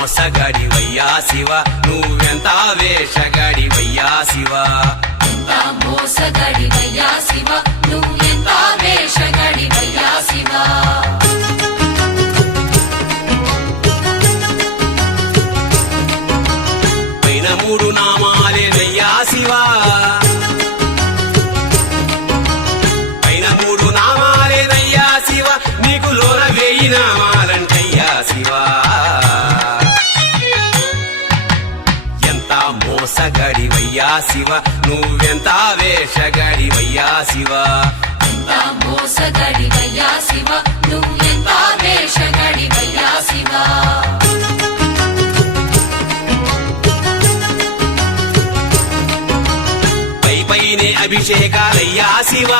మోసగాడివయ్యా శివ నువ్వెంత వేషగాడివయ్యా శివ ఎంత మోసగాడివయ్యా శివ నువ్వెంత వేషగాడివయ్యా శివ పైన మూడు నామాలేనయ్యా శివ పైన మూడు నామాలేనయ్యా శివ నీకు లోన వేయి నామాలంటయ్యా శివ ఎంత మోసగాడివయ్యా శివ నువ్వెంత వేషగాడివయ్యా శివ ఎంత మోసగాడివయ్యా శివ నువ్వెంత వేషగాడివయ్యా శివ పైనే అభిషేకాలయ్యా శివ